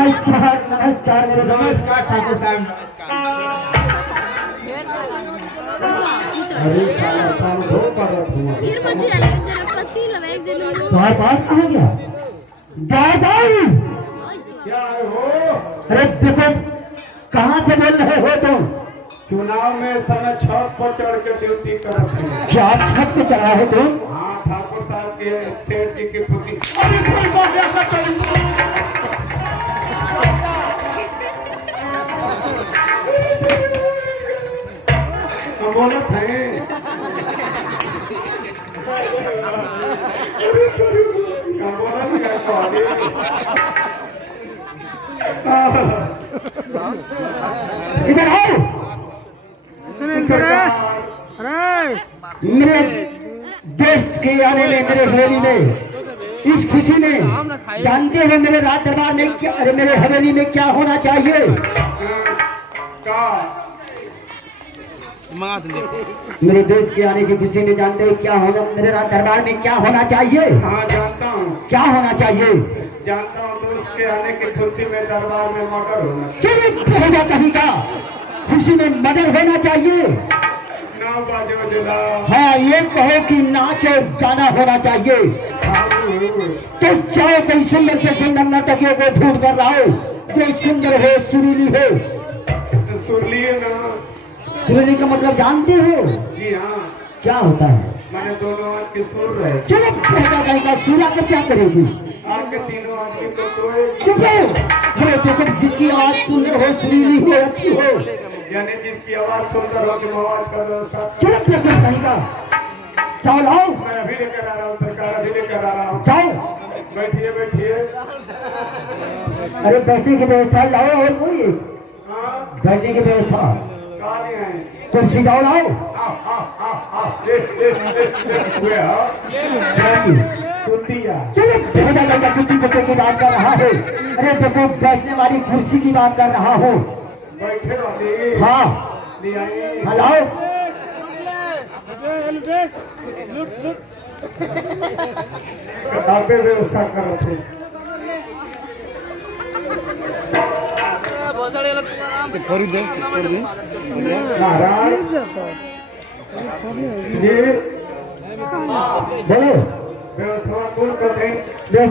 नमस्कार नमस्कार मेरे दोस्त। नमस्कार ठाकुर साहब, अरे साला साला धोखा रखा हुआ। तुम्हारे पास कहाँ गया दादा? क्या हो? अरे देखो कहाँ से बोल रहे हो तुम? चुनाव में समय छत पर चढ़ के ड्यूटी करते हैं। क्या छत पे चढ़ा हो तुम? हाँ, ठाकुर साहब के सेठ जी की पुत्री। अरे कोई बात ऐसा करी। तो बोलत है क्या बोला नहीं है तो आगे। इधर आओ। मेरे दोस्त के आने में, मेरे हवेली में, इस खुशी में जानते हो मेरे राज दरबार में क्या, अरे मेरे हवेली में क्या होना चाहिए? मेरे दोस्त के आने की खुशी में जानते हो क्या होना, मेरे राज दरबार में क्या होना चाहिए? हाँ जानता हूँ, क्या होना चाहिए? जानता हूँ। दोस्त के आने की खुशी में दरबार में मर्डर होना। चलिए कहीं का खुशी में मर्डर होना चाहिए। नाव बाजो जिला। हाँ, ये कहो कि नाच और गाना होना चाहिए। तो चाहे कोई सुंदर से सुंदर नर्तकियों को ढूंढ कर लाओ जो सुंदर हो, सुरीली हो। तो सुरलिए ना। सुरीली का मतलब जानते हो? जी हाँ, क्या होता है? मैंने दोनों हाथ की सुर रहे। चलो कहेगा सूरा का क्या करेगी? आपके तीनों आदमी को कोई चुपो। ये देखो जिसकी आवाज सुंदर हो, सुरीली हो, अच्छी हो, यानी जिसकी आवाज सुंदर हो कि आवाज का व्यवस्था। चलो कहेगा चावल आओ। मैं अभी लेकर आ रहा हूँ सरकार, अभी लेकर आ रहा हूँ। जाओ। बैठिए बैठिए। अरे बैठने की व्यवस्था लाओ और कोई हाँ, बैठने की व्यवस्था कहाँ नहीं है? कुर्सी जाओ लाओ। आओ आओ आओ आओ। हुए हो? कुतिया। चलो भेजा जाएगा कुत्ती कुत्ते की बात कर रहा है। अरे देखो बैठने वाली कुर्सी की बात कर रहा हूँ। बैठे वाली। हाँ ले आइए। हलाओ। आपे व्यवस्था करो थे। कर दे महाराज जी बोलो व्यवस्था कौन करते हैं?